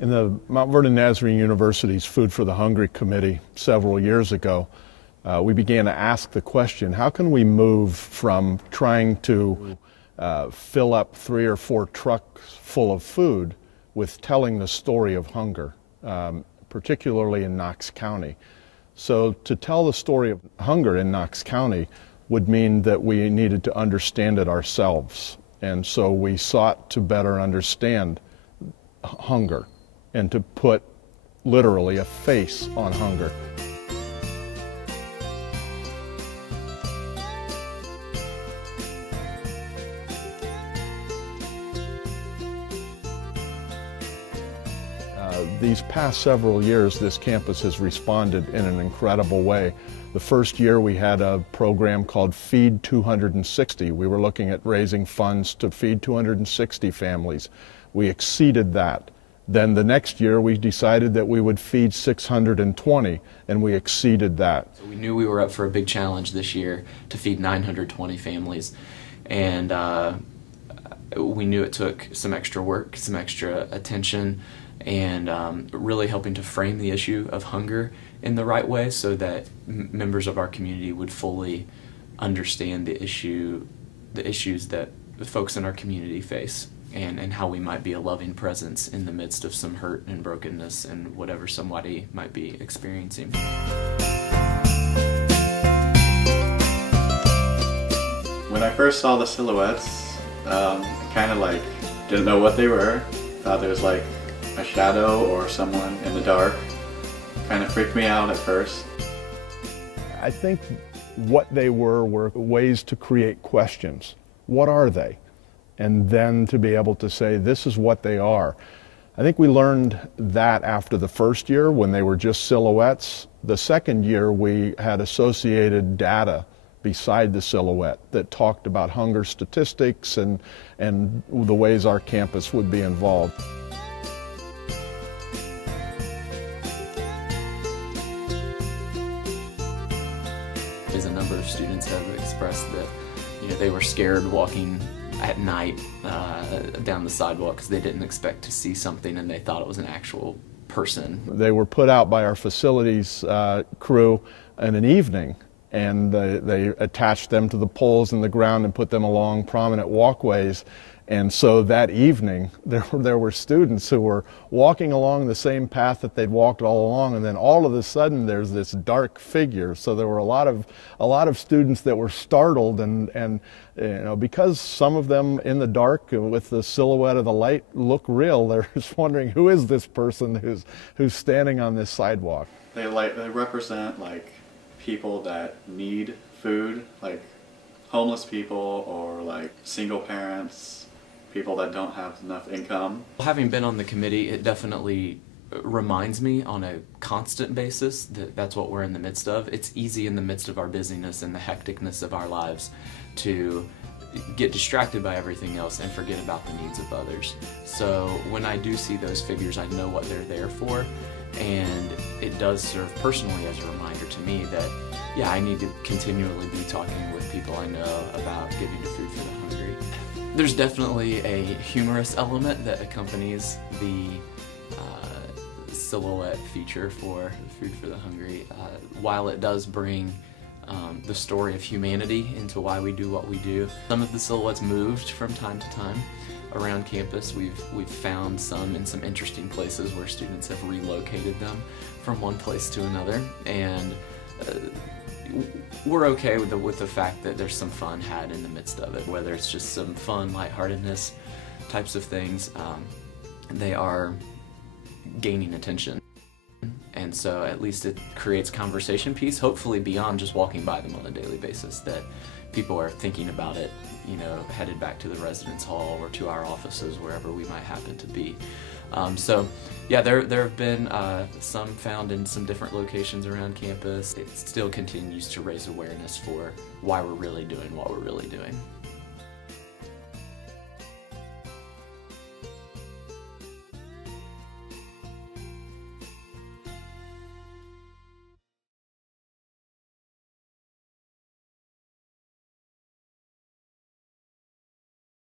In the Mount Vernon Nazarene University's Food for the Hungry Committee several years ago, we began to ask the question, how can we move from trying to fill up 3 or 4 trucks full of food with telling the story of hunger, particularly in Knox County. So to tell the story of hunger in Knox County would mean that we needed to understand it ourselves. And so we sought to better understand hunger and to put literally a face on hunger. These past several years, this campus has responded in an incredible way. The first year we had a program called Feed920. We were looking at raising funds to feed 260 families. We exceeded that. Then the next year we decided that we would feed 620, and we exceeded that. So we knew we were up for a big challenge this year to feed 920 families, and we knew it took some extra work, some extra attention, and really helping to frame the issue of hunger in the right way so that members of our community would fully understand the issues that the folks in our community face, and how we might be a loving presence in the midst of some hurt and brokenness and whatever somebody might be experiencing. When I first saw the silhouettes, kind of like didn't know what they were, thought there was like a shadow or someone in the dark. Kind of freaked me out at first. I think what they were ways to create questions. What are they? And then to be able to say, this is what they are. I think we learned that after the first year when they were just silhouettes. The second year we had associated data beside the silhouette that talked about hunger statistics and the ways our campus would be involved. As a number of students have expressed that, they were scared walking at night down the sidewalk because they didn't expect to see something and they thought it was an actual person. They were put out by our facilities crew in an evening, and they attached them to the poles in the ground and put them along prominent walkways. And so that evening, there were students who were walking along the same path that they'd walked all along, and then all of a sudden there's this dark figure. So there were a lot of students that were startled, and because some of them in the dark with the silhouette of the light look real, they're just wondering, who is this person who's standing on this sidewalk? They represent like people that need food, like homeless people or like single parents. People that don't have enough income. Having been on the committee, it definitely reminds me on a constant basis that that's what we're in the midst of. It's easy in the midst of our busyness and the hecticness of our lives to get distracted by everything else and forget about the needs of others. So when I do see those figures, I know what they're there for, and it does serve personally as a reminder to me that, yeah, I need to continually be talking with people I know about giving to Food for the Hungry. There's definitely a humorous element that accompanies the silhouette feature for Food for the Hungry. While it does bring the story of humanity into why we do what we do, some of the silhouettes moved from time to time around campus. We've found some in some interesting places where students have relocated them from one place to another, and we're okay with the fact that there's some fun had in the midst of it, whether it's just some fun, lightheartedness types of things. They are gaining attention, and so at least it creates conversation piece, hopefully beyond just walking by them on a daily basis, that people are thinking about it, headed back to the residence hall or to our offices, wherever we might happen to be. So yeah, there have been some found in some different locations around campus. It still continues to raise awareness for why we're really doing what we're really doing.